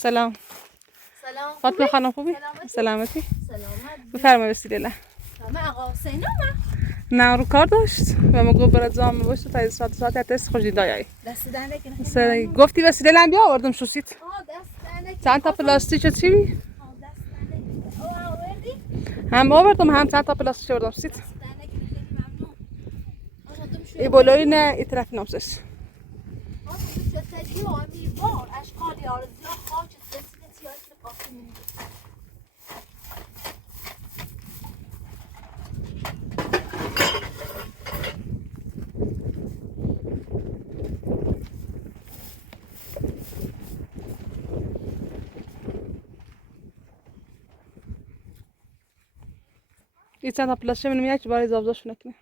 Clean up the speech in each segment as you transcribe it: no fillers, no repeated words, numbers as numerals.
سلام. سلام. فاطمه خانم خوبی؟ سلامتی. بفرمایید وسیله. من آقا حسین اومد. نه رو کار داشت و ما گفت برات زام باشه تا ساعت دست خوشی دایای. دست در نکنه. سر گفتی وسیله لم بیا آوردم شوسیت. دست در نکنه. چند تا پلاستیک چی بی؟ دست در نکنه. آوردی؟ هم آوردم هم چند تا پلاستیک آوردم شوسیت. دست در نکنه خیلی ممنون. ای بالایی نه ای طرف نامسش. شو تجی و امیدوار اشکالی آرزوها خاک سلسله سیاسی قاسم میده. ای چند تا پلاستیک من میاد برای زابزاش نکنه.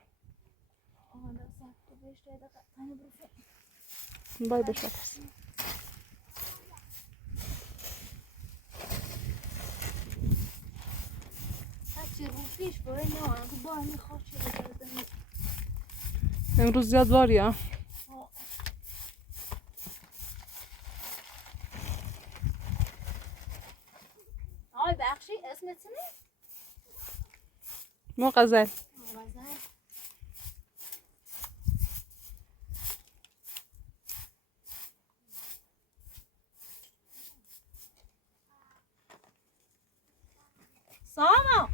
بای بشو. پیش برای نه تو با میخواد چه بزنی. امروز زیاد باریا. آی بخشی اسمت نه؟ ما غزل. ساما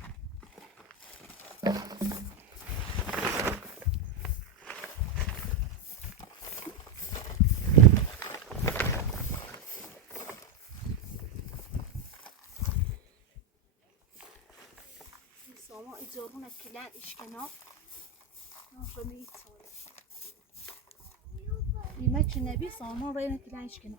ساما ایزارون کلن اشکنا ناقمی ساله بیمه چه نبی ساما راینا کلن اشکنا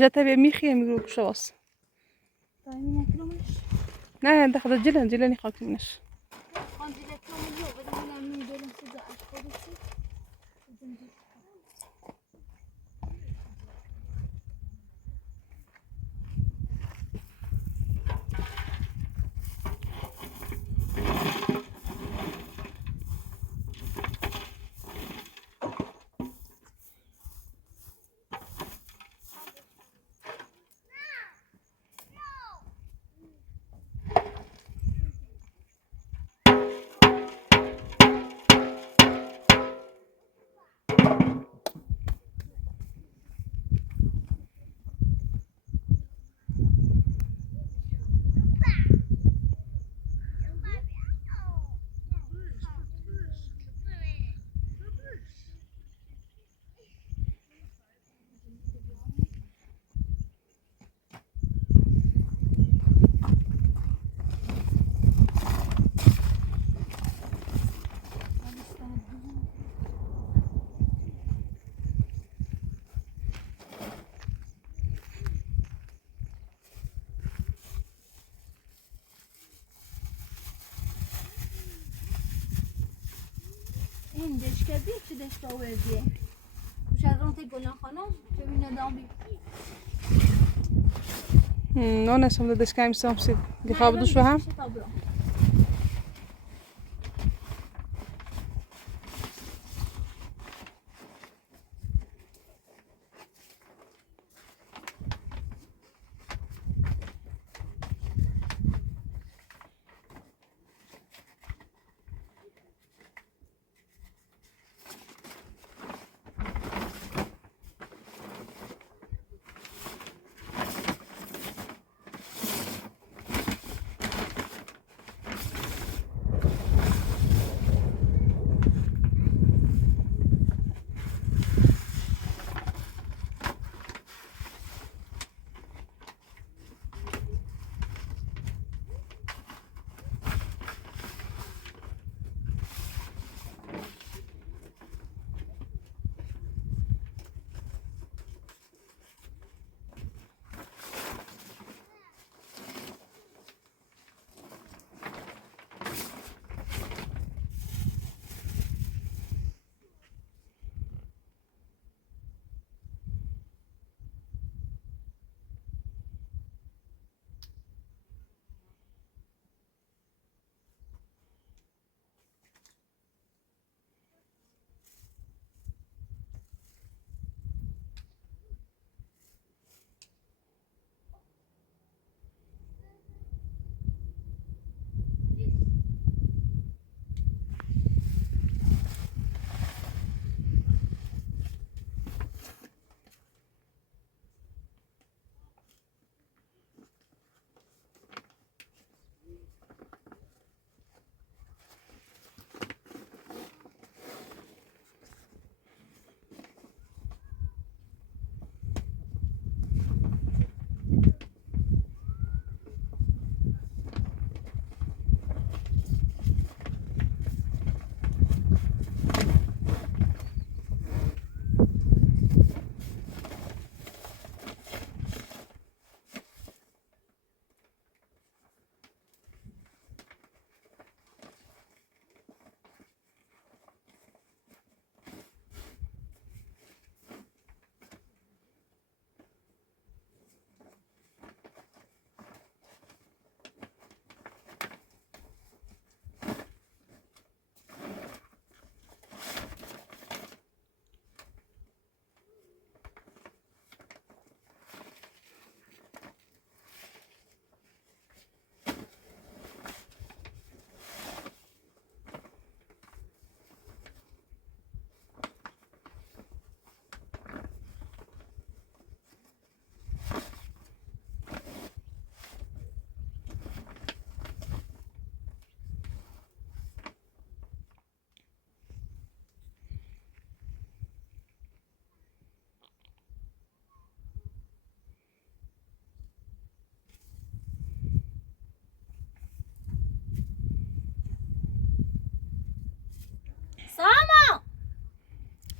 جاته به میخیه میگو بشواس. دایمی نکلمش نه دخل جلنی خاکمش. خان دیگه کامیو بدون من میدونم چه اشکالی این دشکه بی چه دشکه آوردیه شهران تی گلان خانم چه بینه دامی نه نسیم دادش کمی سامسید. دیخواب دوش هم.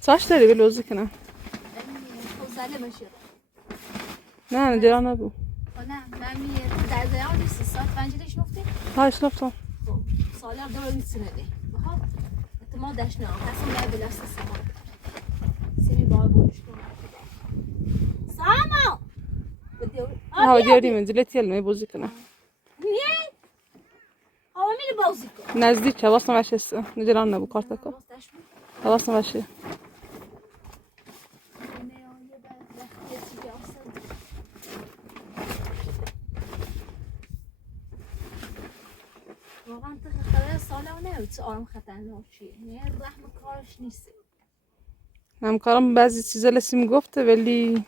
صاش داری بلوزی کنم امی خوزله بشه نه نجران نبو نه ممی در زیان نیستی ساعت پنجرش نفتی ها شنفتم خب سالار دور نیستنه دی بخواب اتما دشنه قسم باید بلاست سامان سیمی باید بونش کنم ساما ها دیاری منزلت یلمه بوزی کنم نیه هوا میره بازی کن نزدیک حواسم وشه است نجران نبو کارتکا حواسم وشه واقعا تو خبر سالا نه تو آرام خطرناکیه نه رحم کارش نیست همکارم بعضی چیزا لسیم گفته ولی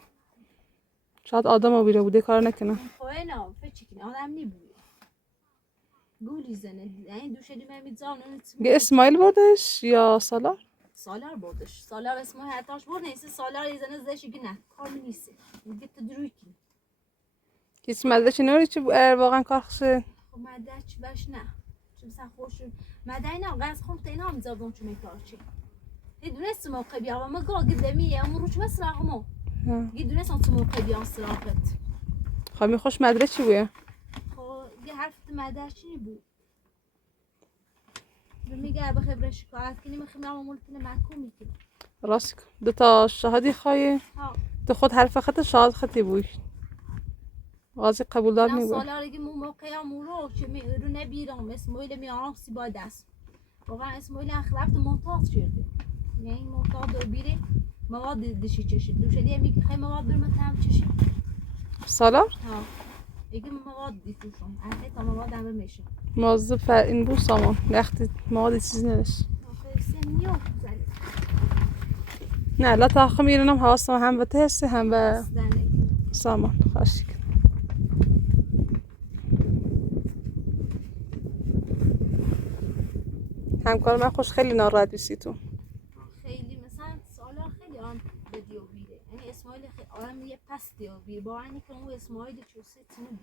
شاید آدم ها بیره بوده کار نکنه خواه نه فکر کنی آدم نیبوده گولی زنه یعنی دوشه دیمه میزان گه اسماعیل بردش یا سالار سالار بردش سالار اسمه حتاش برد نیست سالار یه زنه زشی که نه کار نیست میگه تو دروی کنی کسی مدرش نوری چه واقعا کار خشه خب مدر چی باش نه چه مثلا خوش مدر اینا قصد خونت اینا هم زبون چه میکار چی دونست موقع بیا و ما گاه قدمیه اما روش بس رقمو دونست تو موقع بیا سراغت خب میخوش مدرش چی بویه خب یه حرف مدر چی بود میگه به خبر شکایت کنیم خیلی معمول کنه محکوم میکنه راست دو تا شهادی خواهی ها تو خود حرف خط شهاد خطی بوی غازی قبول دار نه نیبوی سالارگی مو موقع امورو که می رو نبیرم اسماعیل میارم سی با دست واقعا اسماعیل اخلاقت معتاد شده یعنی معتاد و بیره مواد دشی چشید دوشه دیگه میگه خیلی مواد برم تام چشید سالار ها دیگه مواد دیتوشم اگه تا مواد هم میشه موظف این بو سامان وقتی مواد چیزی نداشت آخه سنیو زلی نه لا تا میرنم حواسم هم به تهسته هم به زنه سامان خواهشی کن همکار من خوش خیلی ناراحت بیسی تو خیلی مثلا سالار خیلی آن به دیو بیره یعنی اسماعیل خیلی آدم یه پس دیو بیره با اینی که اون اسماعیل چوسه تیم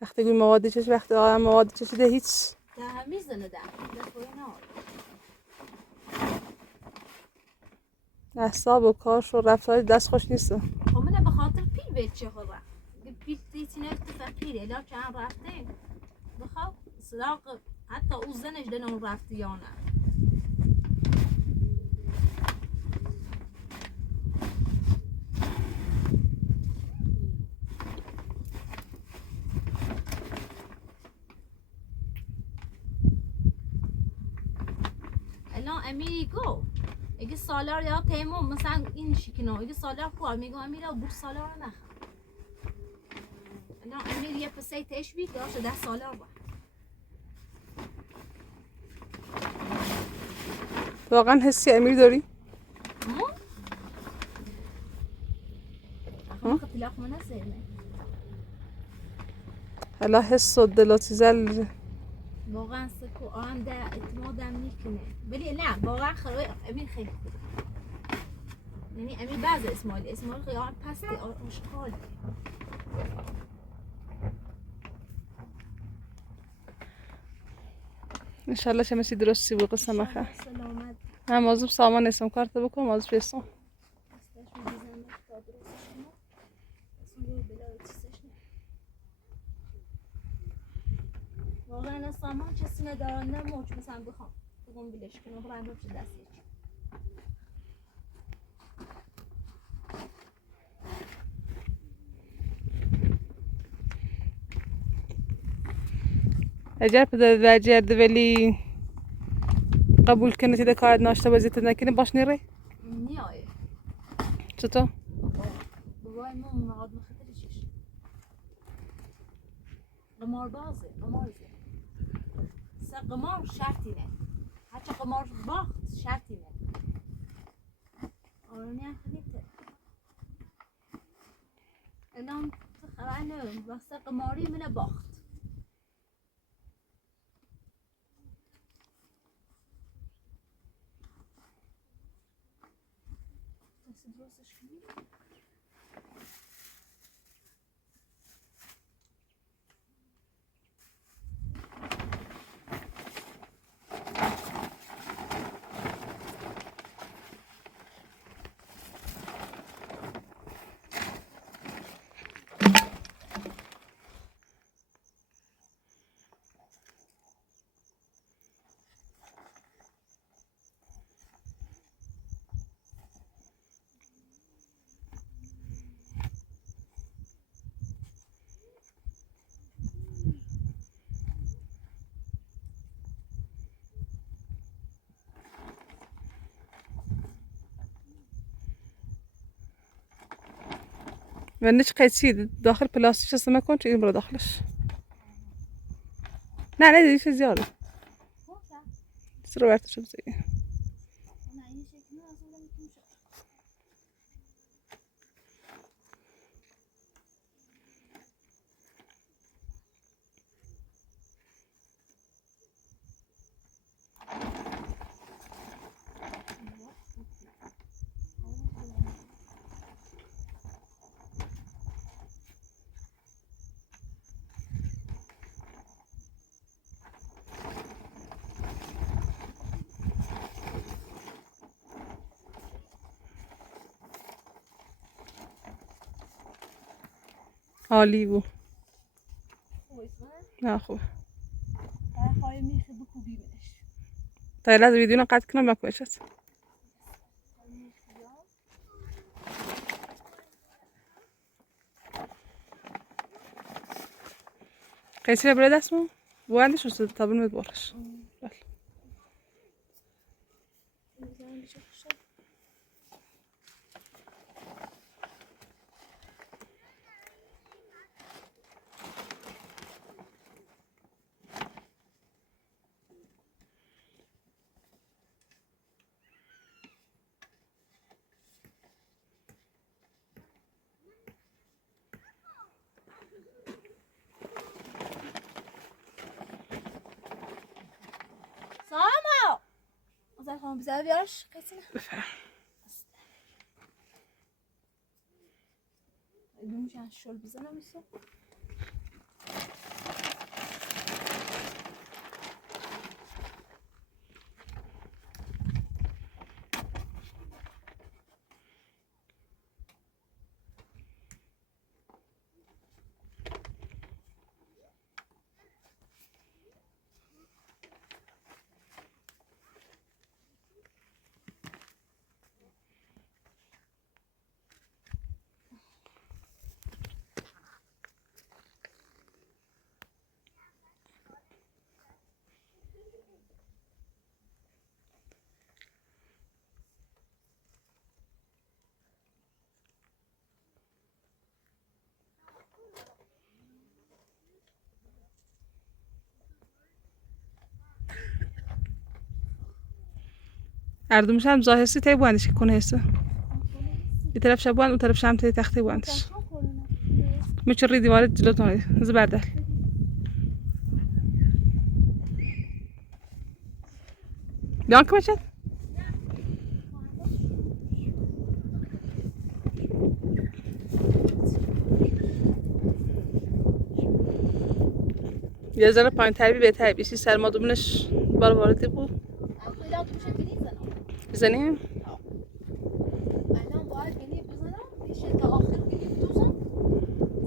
وقتی گوی مواد چش وقتی آدم مواد چشیده هیچ ده میزنه ده خوی نه احساب و کارش و رفتار دست خوش نیست خب منه به خاطر پیل به چه خورم پیل دیتی نفت فقیره لا چند رفته بخواب سراغ حتی او زنش دنم رفته یا نه الان امیری گو اگه سالار یا تیمون مثلا این شکنه اگه سالار خواه میگو امیرا بود سالار رو نخواه الان امیر یه پسه تشبیه داشته 10 سالار بود واقعا حسی امیر داری؟ اخوان خطلاق منه سیرمه حالا حس و دل و چیزل واقعا سکو آن ده اعتمادم میکنه ولی نه واقعا خیلی امیر خیلی خوب یعنی امیر بعض اسماعیل خیلی آن پسته آشغال انشالله شمسی درستی بود قسم بخیر سلامت هم موضوع سامان اسم کارت بکن موضوع پیستم واقعا سامان کسی ندارن نه موج مثلا بخوام بگم بلش کنم برای بشه دستش اگر پدر وجرد ولی قبول کنه تیده کارت ناشته بازیت نکنه باش نیره؟ نیایه چطور؟ بابای ما مواد مخدرشش قمار بازه قمار شرطی نه هرچه قمار باخت شرطی نه آرونی خریده الان تو خبر نمیم واسه قماری منه باخت درستش کنی و نش قیچی داخل پلاستیک استفاده کن چه این برو داخلش. نه نه دیگه زیاده. سر ورت شد زی. عالی بود. نه خوب. تا الان ویدیو نقد کنم بکوشت. قیچی برای دستمون بوندش واسه تابون میاد بارش. ساما از خانم بزرگ بیارش قیچی نه. میشه شل بزنم میشه. اردومش هم ظاهرسی تی بوندش کنه هسته. این طرف شبوان اون طرف شم تی تختی بوندش. میچری دیوار جلوتونه زبردل. بیان که میشه؟ یه ذره پایین تری بهتر بیشی سرما دومنش بار واردی بود. بزنیم؟ الان باید گلی بزنم میشه تا آخر گلی بدوزم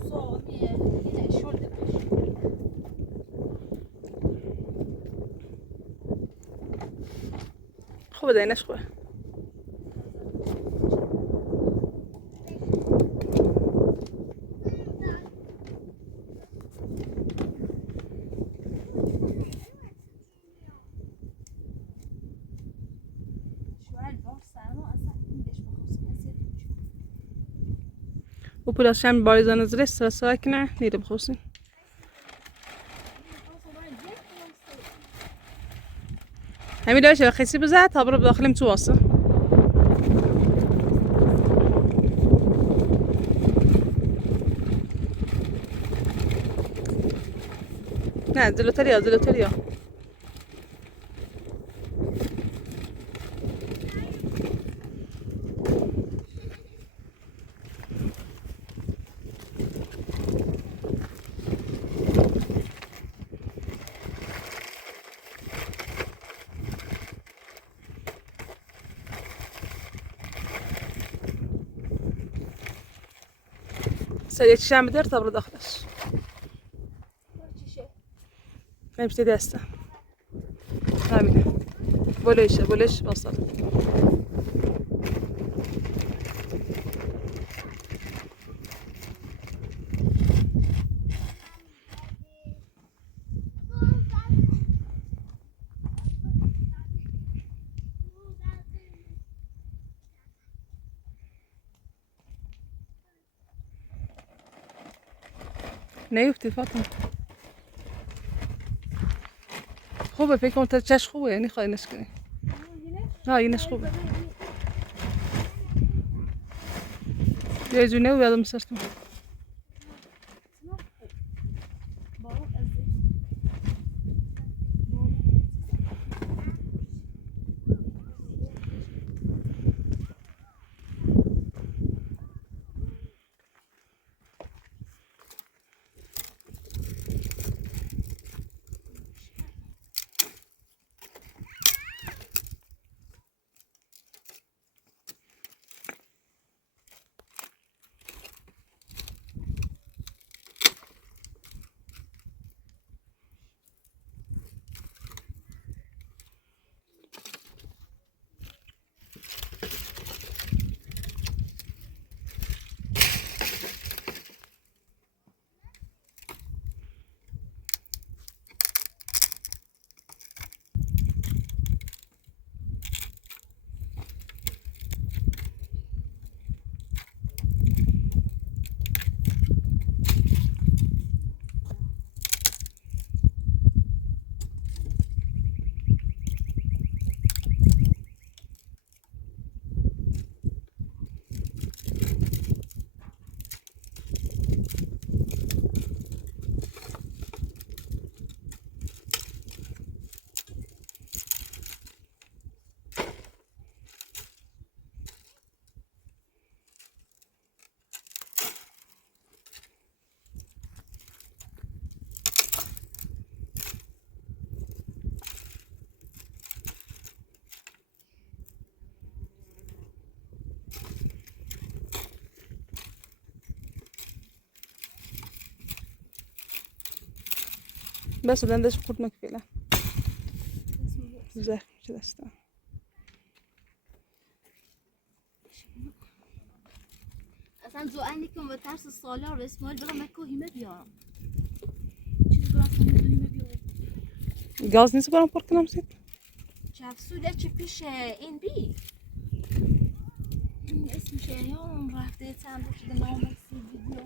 سامیه اینه شورده باشه. خوبه دینش خوبه. و پلاس شم باریزان از رست را ساکنه نیره بخوصیم. همین داشته خیسی بزد تا برو بداخلیم تو واسه. نه جلوتریا. سریع چشم بدار تا برو داخلش. نمیشه دسته. همینه. بولش وصل. نیفتی فاطمه. خوبه فکر کنم تا چش خوبه یعنی خواهی نشکنی. ها اینش خوبه. یه جونه و یادم سرتم. بس دندش خورد نکفیله. زخم شده است. اصلا زوانی که به ترس سالار و اسماعیل برام مکوهیمه بیارم. چیزی برام مکوهیمه بیارم. گاز نیست برام پر کنم سید. چفسوله چه پیش این بی. این اسمش یادم رفته چند شده نام سی ویدیو.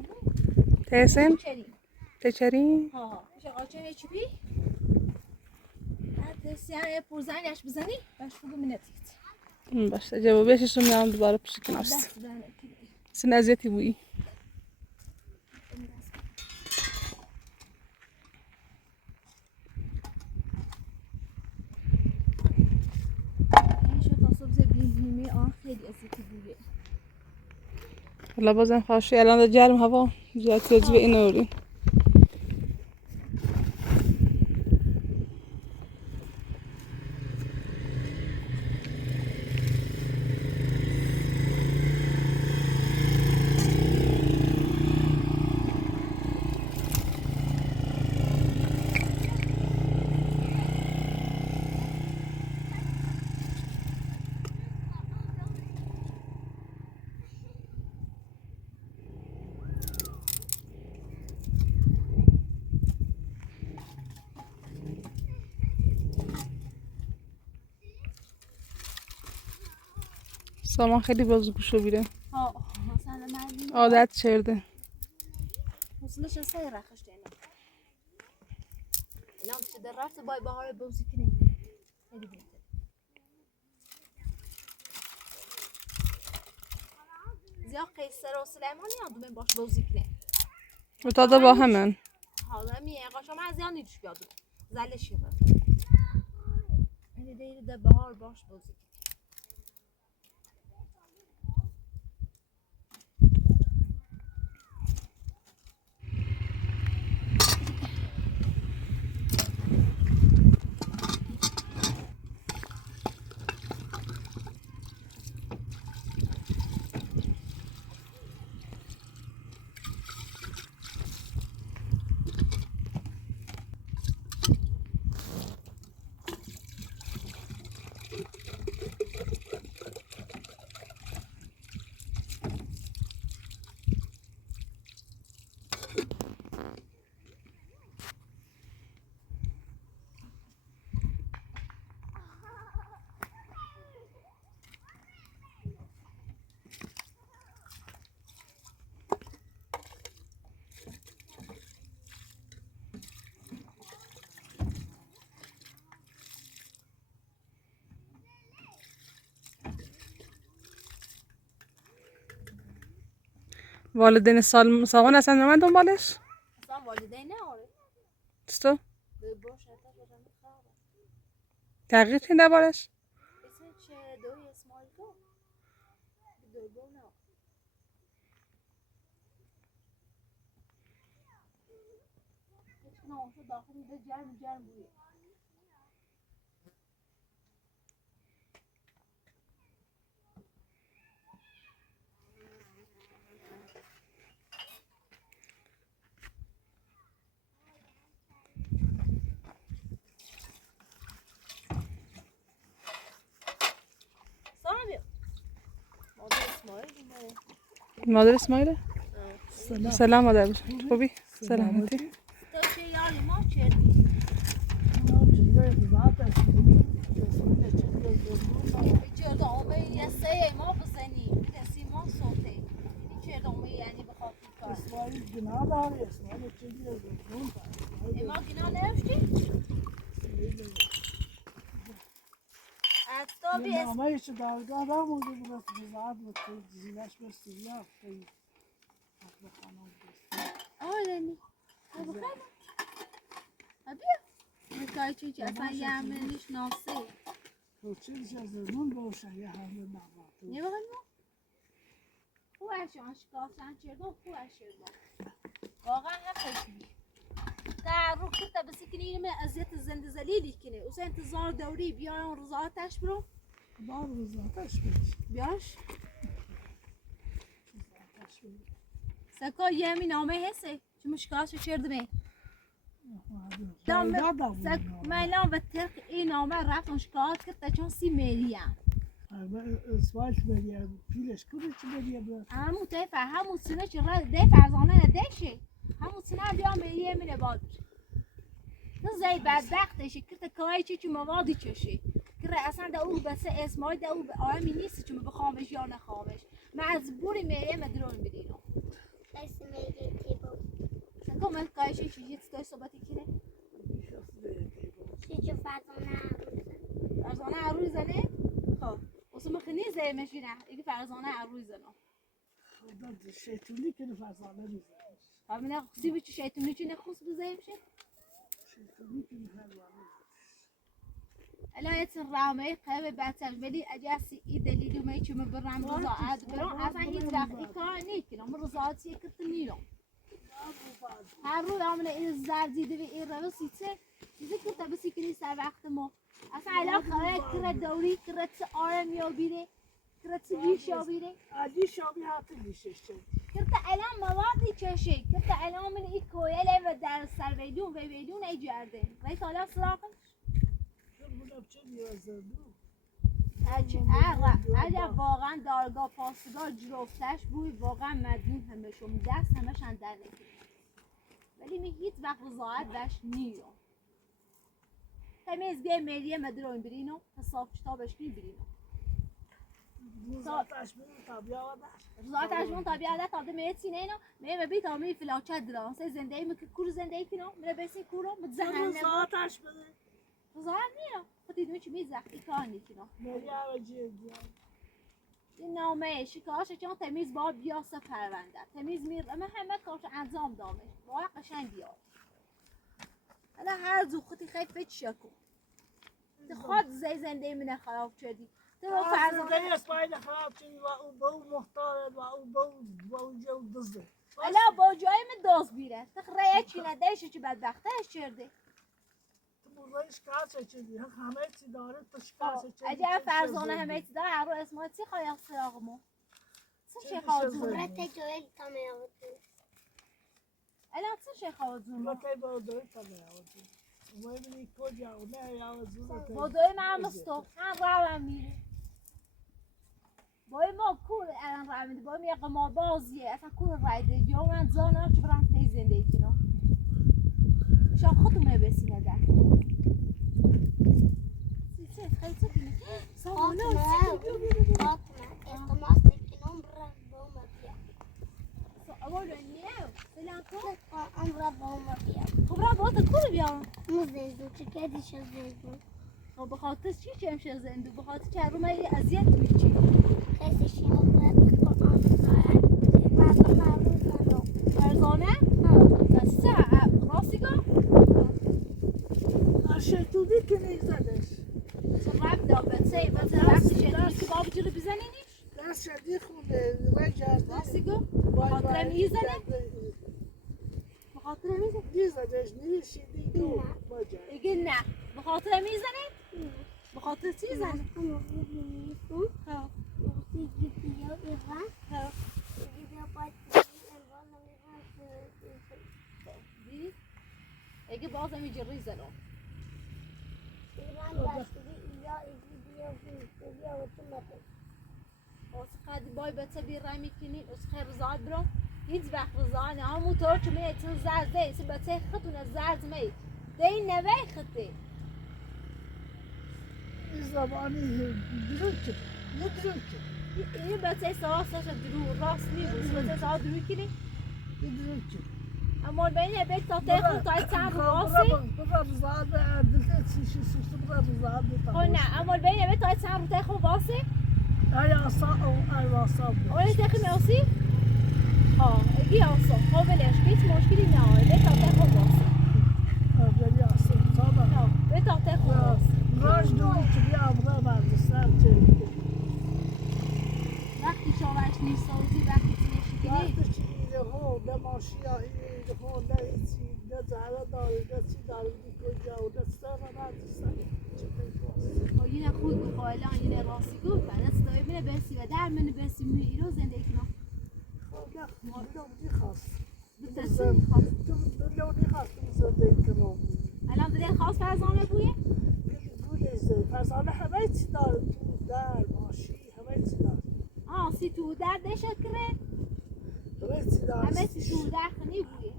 تسم. تچری. ها. پیش قاچه چی بی؟ بعد سیاه پرزنیش بزنی باش خودم منتیت. باشه جوابیش رو میام دوباره پیش کنم. سن ازیتی بویی. حالا بازم خواهشی الان جرم هوا زیاد تجربه اینو بریم. سامان خیلی بازگوشو بیره. عادت شرده. حسنش سه رخش دینا. الان چه در رفت بای بهار بازی کنی. خیلی بهتر. زیاد قیصر و سلیمانی آدم باش بازی کنی. و تا با همین. حالا میه قاشم از زیاد نیدش بیادم. زلشی رو. این دیگه در بهار باش بازی. والدین سامان اصلا نمید دنبالش؟ اصلا والدین نه آره چطور؟ به باش حتی بجنه خواهد تغییر چی دربارش؟ اسم چه دوی اسمال تو دو دو نه هیچ کنه آنشو داخل میده جرم بویه مادر اسماعیل؟ سلام مادر بشم خوبی؟ سلامتی؟ تو چه یاری ما چردی؟ چردامه یه سه ما بزنی کسی ما سوته این چردامه یعنی بخواد کار اسماعیل گناه داره اسماعیل چیزی از اون ما گناه نوشتی؟ اتابی اسم نامه ایش درگاه را مونده برست بزاد و زیلش برست یا خیلی حق بخانم برست آلنی بخیر بیا مکای چی اصلا یه منیش ناسه تو چیزی از اون باشه یه همه نامه نه بخیر ما خوبش آشکافشن چردم خوبش چردم واقعا حقش بی در رو کتا بسی کنی اینه من ازیت زنده زلیلی کنه اوزا انتظار دوری بیارم رضاعتش برو بار روزاتش بریش بیاش روزاتش بریش سکا یه همی نامه هسته چه مشکلاتشو چردمه ملان و ترک این نامه رفت شکایت کرد تا چون 30 میلیون اسماعیل بریه پیلش کنه چی بریه برد همون تایفه همون سنه چه را ده فرزانه ندهشه همون سنه هم بیا میلیه میره بادر تو زی بدبختشه کرده کاری چی موادی چشه کرده اصلا ده او بسه اسماعیل ده او آرمی نیست چون بخوامش یا نخوامش مجبوری میلیه مدرون بدینو اسم میگه کی بود؟ سکا من کایشه چیزی تای صحبتی کنه چه فرزانه عروی زنه؟ خب اصلا مخنی زیمش نه ایگه فرزانه عروی زنه شیطونی کنه فرزانه میزنش خب نه خصی بچه شیطونی چی نخص بزیمشه؟ شیطونی کنه فرزانه الهیت رامه قوی بچه ولی اجاسی ای دلیلی می چه مبرم رضاعت برام اصلا هیچ وقت ای کار نیکنم رضاعتی کرد نیرم هر روز عمل این زردیده و این روسی چیزی که تا بسی کنی سر وقت ما اصلا الان خواهد کرد دوری کرد آرم یا بیره کرد بیش یا بیره عادی شامی حتی بیشش شد کرد الان موادی چشه کرد الان من این کویله و در سر ویدون ای جرده رایت حالا سراغش بودم چه نیازه دو اگر واقعا دارگاه پاسدار جلوفتش بوی واقعا مدیون همشون دست همشن در نکنه ولی می هیچ وقت رضاعت داشت نیرم تمیز بیا ملیه مدرون برینو حساب کتابش کی برینو رضاعتش بودم تابیا رضاعتش بودم تابیا تا ده میتی نه می بی تا می فلاچه درام سه زندگی می که کور زندگی کنم می بسی کورو متزهن رضاعتش بده رضاعت نیرم خودی دوی چی میزخ ای کار نیکنم مریا و جیدی این نامه شکاش چون تمیز با بیاسه پرونده تمیز میر اما همه کارش انجام دامه واقعا قشنگ بیاد حالا هر زو خودی خیلی فچ کن تو خود زنده منه خراب شدی تو فرزانه اسماعیل خراب شدی و او به او محتارد و او به او جو دزده حالا با جای من داز بیره تو خریه چی ندهشه چی بدبختهش چرده بزرگی شکایت چیزی همه چی داره تو شکایت چیزی اگر فرزانه همه چی داره هر رو اسماعیل چی خواهی سراغ ما چه خواهد زون رت جویل کاملا بود الان چه خواهد زون ما کی با دوی کاملا بود ما ببینی کجا و نه یا زود با دوی من مستو هم روم میره با ما کور الان روم میده با میگه ما بازیه اصلا کور رایده یا من زانا چه برام تی زندگی کنم شان خودم بسینه در فاطمه التماس تکنم برم بوم بیا اولو نیو سلام کن امرا بوم بیا خبرم با تو کور بیام مزیزو چه کدی شو زیزو خب بخاطر چی چه امشه زندو بخاطر که رو من اذیت میچی خیلی شیخ قرآن قرآن رزانه سه راسیگا شیطونی که نیزدش رب دا بسه رفتی جدی که بابا جلو بزنینیش دست شدی خونه و جرده راسیگا خاطره میزنه بخاطر میزنه نیزدش نیشیدی دو با جرده اگه نه بخاطر میزنه بخاطر چی زنه ها دید اگه بازم اینجا ریزنه قد بای بچه بی رای میکنین از خیر رزاد برو هیچ وقت رزانه همون طور که میه تن زرده سی بچه خطونه زرد می دی نوی خطه این زبانی درونکه ندرونکه این بچه سواسش درو راست نیست بچه سوا درو کنی ندرونکه اما بینه بیت تا تخت تا چند راستی برا رزاد دلت چیشی سوسو برا رزاد خو نه اما بینه بیت تا چند رو تخت واسه آیا آسا او آیا آسا بود اون تخت میاسی ها اگه آسا ها بلش هیچ مشکلی نه بیت تا تخت واسه بلی آسا تابا ها بیت تا تخت واسه راج دوری که بیا برا بردستر چه وقتی شاورش نیست سازی وقتی تینشی کنی وقتی که ایره ها نه ماشیا ایره ها نه ایچی نه زهره داری نه چی داری کجا و نه سر بردستر چه پیدا یه خود بخوایلان یه راستی گفت بعد از دایی بینه بسی و در منه بسی می ایرو زندگی کنم دلونی خواست بترسون میخواست دلونی خواست زندگی کنم الان دلت خواست فرزانه بویه گولیزه فرزانه همه چی داره تو در ماشی همه چی داره سی تو در دشت کره همه چی داره همه چی تو در خنی بویه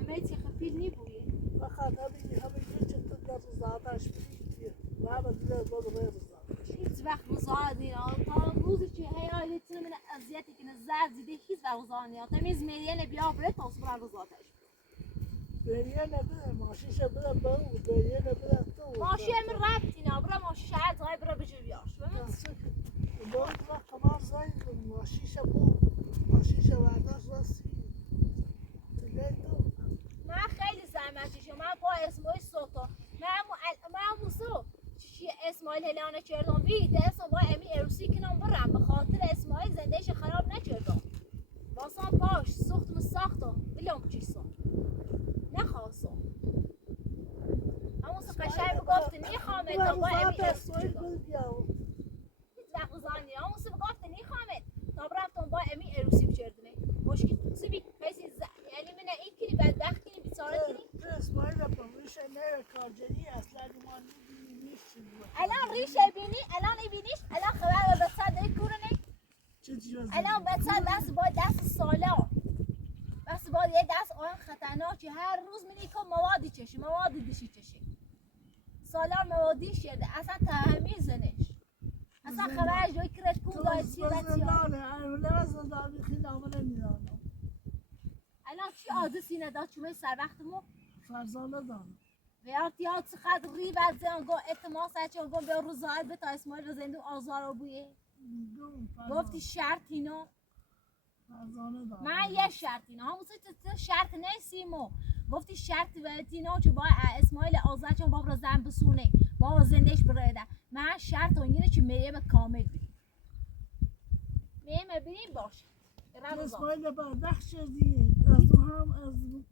همه چی خفیل نی بویه فقط همه یه چطور در زادش بیدیه و همه دیگه باز روی زادش هیچ وقت مزاحد نیست تا روزی که هیای لیتونه من اذیتی که زرد زیده هیچ وقت مزاحد نیست تمیز میلیه بیا بره تا صبح روزاتش بریه نبره ماشیش بره به اون بریه نبره تو ماشی من ربطی نه برا ماشی شهر زای برا بجه بیاش باید را کمار زاید ماشیش بو ماشیش برداشت راستی دیگه تو من خیلی زحمتیشم من با اسمای سوتا من موسو چی اسماعیل هلانه چردم بی دست با امی اروسی کنم برم به خاطر اسماعیل زندهش خراب نکردم واسم باش سوختم ساختم بلوم چیسم نخواستم همون سو قشنگ گفت نیخوامه تا با امی اروسی چردم هیچ وقت زانی همون سو گفت نیخوامه تا برفتم با امی اروسی بچردمه مشکل سبی کسی یعنی من این کنی بدبخت کنی بیچاره کنی اسماعیل پرویش نه کارجنی اصلا ایمان نیست الان ریشه بینی الان ایبینیش الان خبر به صد کورنه چه چیزی الان به صد دست با دست سالا بس با یه دست آن خطرناکی هر روز منی که موادی چشی موادی دیشی چشی سالار موادی شده اصلا تهمیز نش اصلا خبرش جای کرد کون دای سی بچی الان چی آدرسی نداد چومه سر وقتمو فرزانه دارم ویارتیات چقدر ریبت زن گو اتماس هچه گو به روزای به تا اسماعیل رو زنده آزارو بویه گفتی شرط اینا فرزانه دارم من یه شرط اینا همون تو شرط نیستیمو گفتی شرط اینا که با اسماعیل آزار چون باب رو زن بسونه بابا زندهش برده من شرط اونگینه که میه به کامل بید میه ببینیم باشه اسماعیل بردخت شدیه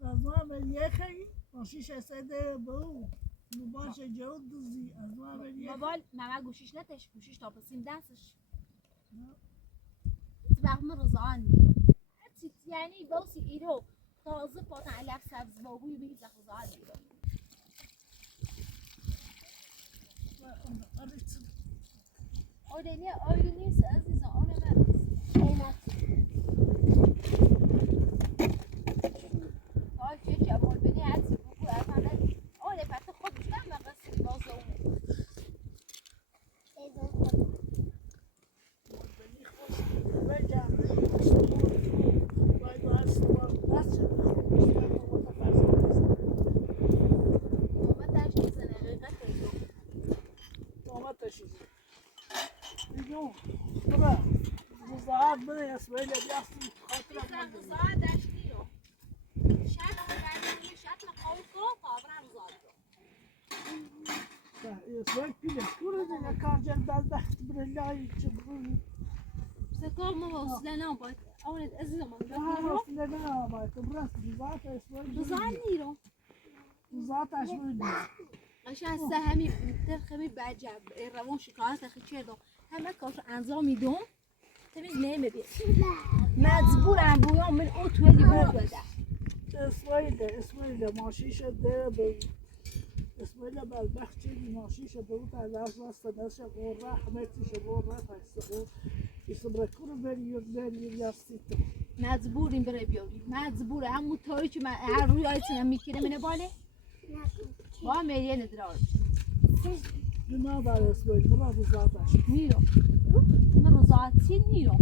از دو هم یه خیلی ماشیش اسده بو موبایلش جود دوزی از دو هم یه موبایل ماما گوشیش نتش گوشیش تا پسیم دستش وقت من رضان میرو یعنی باسی ایرو تازه پاتن علف سبز بابوی به هیچ رضان میرو آیده نیست عزیزم آنه من چه جوان بینی هستی بگو افنده آله پت خود بیشتر مقصد بازه اون بنی خوش بجم باید هست بس شده دومتش نیزنه حقیقت ایدو دومتش ایدو برا روزهات بره اسماعیل بیاستی خاطر رضان دشتی رو اسمه پیله کوره دیگه کارجل بدبخت برندایی چه بگویی سکار ما وصله نباید اولت عزیزم ها رسله نه باید برست بزات اسمه بزن نیرو بزاتش بودی اش هسته همی ترخمی بجب روان شکایت اخی چه دو همه کارش انجام میدم تمیز نمیبید مجبورم بویام من او توی لیبر بده اسماعیل ماشیش ده به اسماعیل بدبخت چیزی ماشیش به او تلاش واسه نشه قرره همه چیش قرره فایسته اسم رکور بری یاستید مجبوریم بره بیاری مجبوره همون تایی که من هر روی آیتونم میکنه منه باله با مریه ندرار نه بر اسماعیل برا بزاتش نیرو من روزاتی نیرو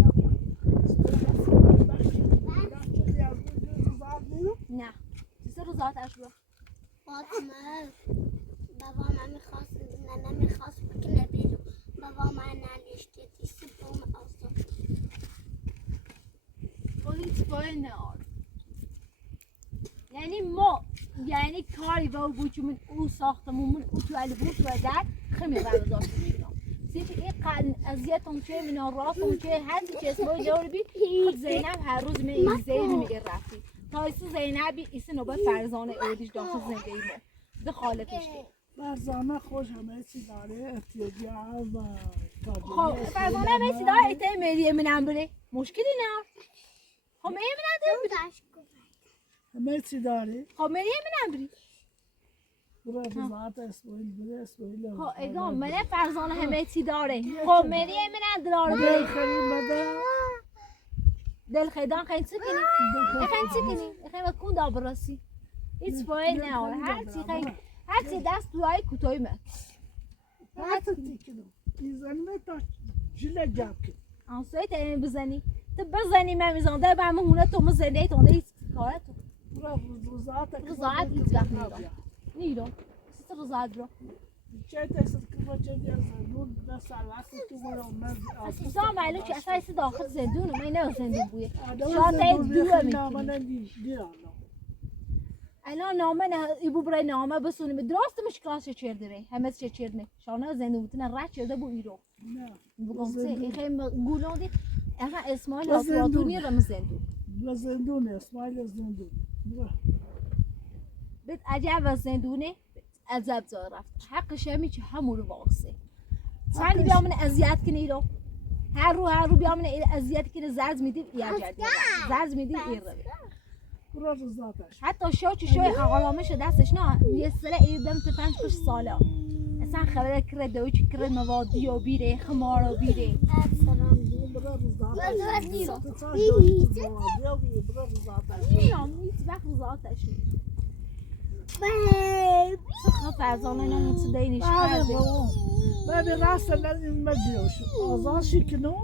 نه چیزا روزاتش رو فاطمه بابا من میخواست ننه میخواست بکنه بیرون بابا من نلیشته دیسی بوم آسا خودت باید نار یعنی کاری با بود که من او ساختمون او تو علی بود و در خیلی برداشت میشونم سیفی این قلن اذیتم چه من راستم چه هر چی اسمای جوری بی خود زینب هر روز می زین میگه رفتی تا ایسو زینبی ایسو نوبه فرزانه اودیش داخل زندگی ما ده خالقش دی فرزانه خوش همه چی داره اتیوپیا و خب فرزانه همه چی داره ایتای مریه منم بره مشکلی نه خب مریه منم داره همه چی داره خب مریه منم بری برا بزات اسماعیل خب اگه منه فرزانه همه چی داره خب مریه منم داره دل خیلی بده دل خیدان خیلی چی کنی؟ خیلی چی کنی؟ خیلی کون دا براسی هیچ فایل نه هر چی دست دوهای کوتاهی من حتی تیکنو میزنه تا جله جب کن آنسوی تا این بزنی تو بزنی من میزنده به همه هونه تو مزنده تونده هیچ کاره تو برا بزات رضاعت هیچ وقت نیرم ست رضاعت برو چه تست که چه دیگه نون دست وقتی تو برا من اساسا معلوم که اصلا ایسی داخل زندونه من نه زندون بویه الان نامه نه ایبو برای نامه بسونیم درست مشکلاتش چرده ره همه چه چرده شانه زندون بودن رد شده بو ایرو بگم سه خیلی گولوندی اصلا اسماعیل افلاطونی رم زندون اسماعیل زندون بد عجب و زندونه عذاب زار رفت حقش همی که همون رو واسه چند بیامون اذیت کنی رو هر رو بیامون اذیت کنی زرز میدیم یا جدی زرز میدیم این رو برا بزاتش حتی شوی آرامش دستش نه یه سره ایدم تو 5 خوش ساله اصلا خبره کرده دوی چی کرده موادی و بیره خمار و بیره برا بزاتش نیرم هیچ وقت بزاتش نیرم سخن فرزانه نمون تو دینش کرده ببین راست لازم مجلوش آزاشی کنو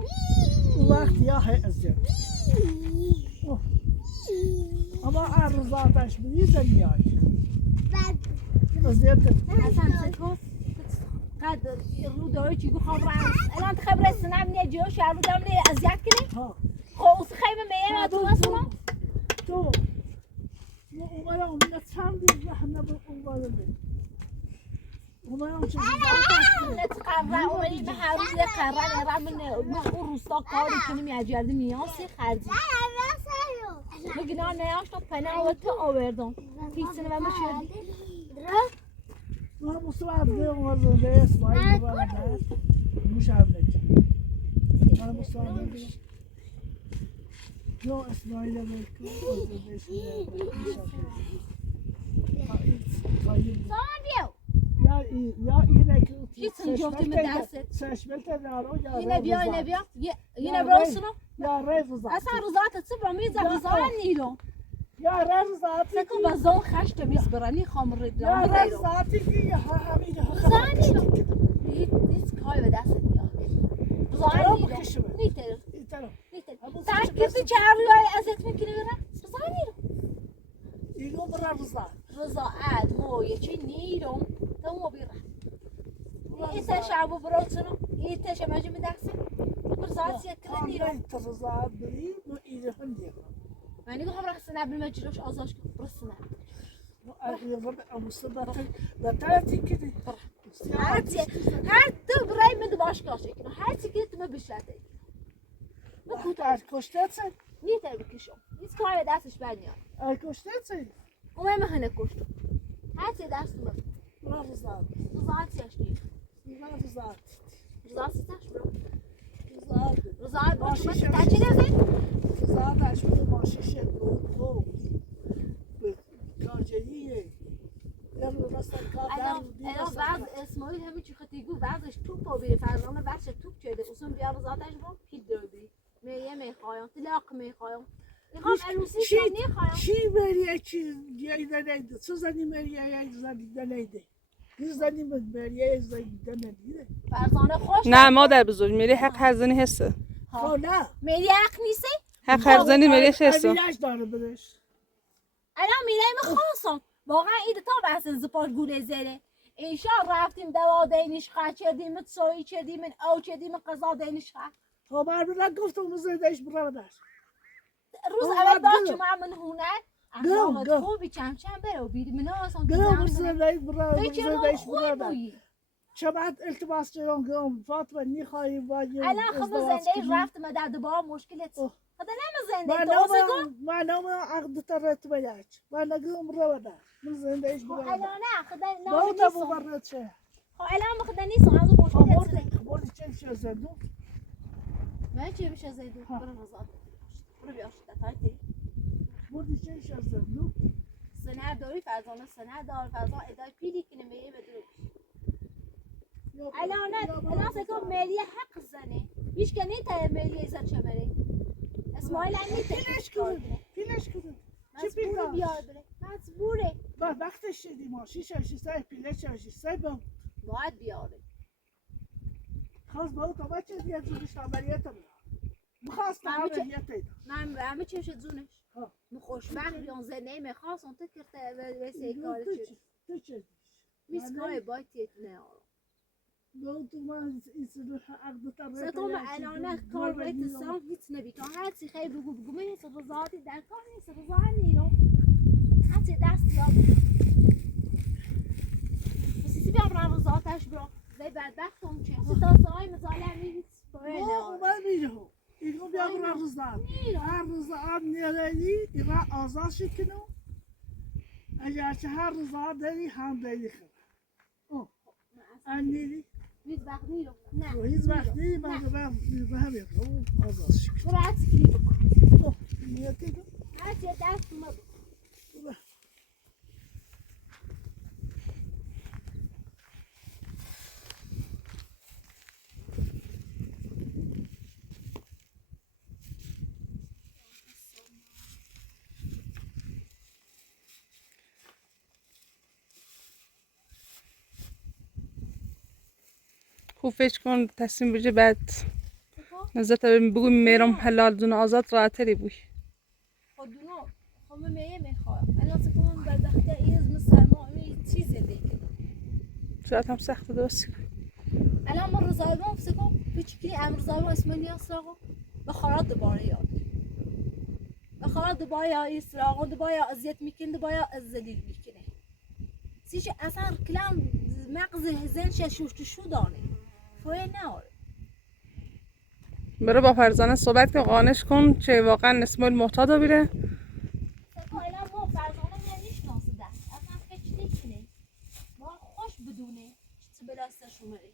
وقت یا های ازید اما عرضاتش بودی زنیاش ازید اصلا سکوت قدر رو داره چی گو خبر الان خبر سنم نیه جوش رو دارم نیه ازیاد کنی خوص خیمه میه ما تو نسونا تو اومدم من چند دیگه همه اومدم اومدم چه نتقرر اومدی به هر روز یه قرر ایران من اون روستا کاری کنیم یه جرده نیاسی خرجی بگناه نیاش تو پنه و تو آوردم پیسنه و مشهدی من مستوعب اومدم به اسماعیل بابا مشابه من مستوعب جو اسماعیل بکن سامان بیو یا اینه که هیچ جفتی من دستت سشملت دارو یا اینه بیا اینه براسونو یا رفضات اصلا روزات صبح میز روزان نیرو یا رفضات سکو بازون خشت میز برانی خامر یا رفضاتی که همین روزان نیرو هیچ کاری به دستت میاد روزان نیرو نیتر ترکیزی چه رویای ازت میکنی برم روزان نیرو اینو برا رفضات رضاعت مویه چی نیرم تو مو بیرم ایسا شعبو براتونو ایتش مجمع میدرسه رضاعت یکره نیرم رضاعت بریم و اینه هم دیگه من نگاه هم رخصه نبیل مجروش آزاش کن برسونه هر تو برای من باشگاه شکنم هر چی که تو من بشلته من کوتاه نیتر بکشم هیچ کاری دستش بر نیاد اومه من هنه کشتم هر چی دست من رضاعت چیش نیست رضاعت چیش برو رضاعت باشه من تچی الان بعض اسماعیل همین چی خطیگو بعضش توپ پا بیره فرزانه بچه توپ چیده اصلا بیا رضاعتش رو پیل داره بری میه میخوایم تلاق میخوایم میخوام عروسی شو نخوایم چی بریه چی یایده نیده چه زنی مریه یایده زنیده نیده یه زنی من بریه زنیده نیده فرزانه خوش نه مادر بزرگ میری حق هر زنی حسه خب نه میری حق نیستی حق هر زنی میریش حسه امیرش داره بدش الان میریم خواستم واقعا ایده تا بحث زپاش گوله زره ایشا رفتیم دوا دینش خواهد چدیم سوی چدیم او چدیم قضا دینش خواهد خب من گفتم زندهش برادر روز آه، اول گل. باچه من هونه گل. احرامت خوبی چم برو بیدی منو اصلا گم گزم زندهش توی برادر چه زندهش خوی برادر بویی چبعد التماس جوان گم فاطمه نیخوایی باید الان خب زنده رفت ما در دوباره مشکلت اوه. خدا نمی زنده تو سکن من عقد ترت بیاج من نگم برادر من زندهش خب برادر الان نه خدا با نام تا نیستم مبرد شه خب الان خدا نیستم از اون مشکلت بردی چه چه زدو من چی بشه زیدو برو رضا برو بیاش دتای بردی چه چه زدو سنه داری فرزانه سنه دار فرزان ادای پیلی کنه میه بدون الان سکو ملی حق زنه هیچ که نیت ملی ایزا چه بره اسماعیل هم نیت پیلش کدوم چی مزبوره پیلش بیار بره مزبوره با وقتش شدی ما شیش سای پیلش سای با باید بیاره خواست با تو بچه دیگه زودش عملیات بلا بخواست عملیات ایدا من همه چیش زونش ها. خوشبخت بیان زنه میخواست اون تکرته ویسه کاره چه تو چه میسکای باید تیت نه لو تو ما ایسلو عقد ترت ستوم الان کار باید سام هیچ نبی که هرچی خیلی بگو من رضاعتی در کار نیست رضاعت نیرو هرچی دست یاد بسیسی بیام رو رضاعتش برو زی بدبخت اون چه ستاسه های مزاله میرید ما من میرم اینو بیا برا روزدار هر روزدار نیاری اینا آزاد شکنو اگر چه هر روزدار داری هم داری خب اوه انیری هیچ وقت نیرو نه هیچ وقت نی من به همین رو آزاد شکن برو هرچی کلی بکن اوه نیتی دو هرچی دست ما بکن خوب فکر کن تصمیم بگی بعد نزدت بگو میرم حلال دون آزاد راحتری بوی خودونو خب میه میخوام الان سکون بدبختی ایز مسلمان می چیزی دیگه شاید هم سخت درستی الان ما رضایبان سکون بچکی امر رضایبان اسم نیاز راقو بخارات دوباره یاد بخارات دوباره یا اسراغ دوباره اذیت میکنه دوباره ذلیل میکنه سیش اصلا کلام مغز زن شو دانه فوی نه برو با فرزانه صحبت که قانش کن چه واقعا اسماعیل محتاط بیره سکو الان ما فرزانه نمیشناسه دست اصلا هیچ نکنه ما خوش بدونه چی بلاستش شماره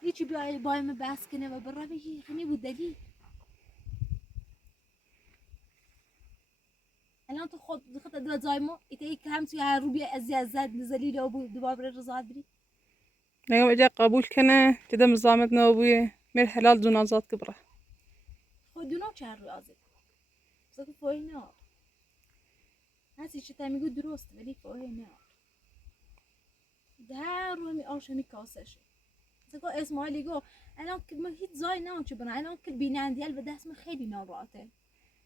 هیچی بیای بایم بس کنه و برای بگی خنی بود دلی الان تو خود دو زایمو ایتی که هم توی هر رو بیا ازی زد نزلی لو بود دوباره بره رضایت بری نگم اجا قبول کنه دیده مزامت نبویه میر حلال دون آزاد که بره خودونو چه رو آزه سکو فوی نه هستی چه میگو درست ولی فوی نه در رو می آشمی کاسشه سکو اسماعیلی گو الان که من هیچ زای نه چه بنا الان که بینندیل به دست من خیلی ناراحته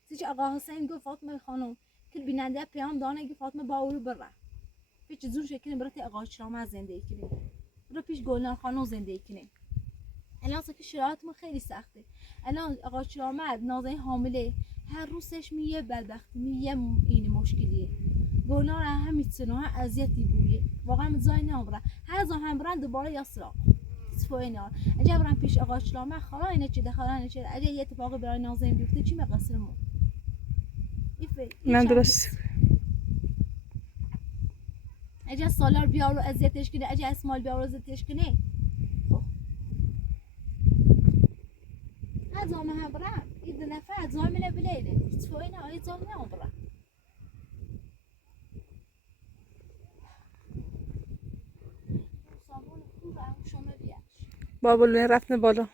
سیچ آقا حسین گفت فاطمه خانم که بیننده پیام دانه که فاطمه با او بره پیش زور شکنه برات آقا شرام زندگی کنه رو پیش گلنار خانم زندگی کنه الان که شرایط ما خیلی سخته الان آقا شرام نازنین حامله هر روزش میه بدبختی میه این مشکلیه گونا را هم میتسنو ها اذیتی بویه واقعا متزای نامبرن هر زا هم برن دوباره یاسرا سفوینا اجا برن پیش آقا شلامه خالا اینه چه دخلا اینه چه اگه یه اتفاقی برای نازنین بیفته چی مقصرمو من درست اجا سالار بیارو اذیتش کنه اجا اسمال بیارو اذیتش کنه خب هر زا هم برن این نفر زامنه بلیده سفوینا ای زامنه هم برن بابا رفتن بالا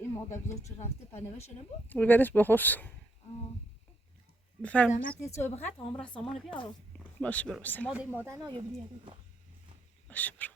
این مادر بزرگ چه رفته پنوشه نبود برش بخوش بفرم زحمت تو بخاط عمر سامان بیار باش برو بسن مادر نه یا بیاری باش برو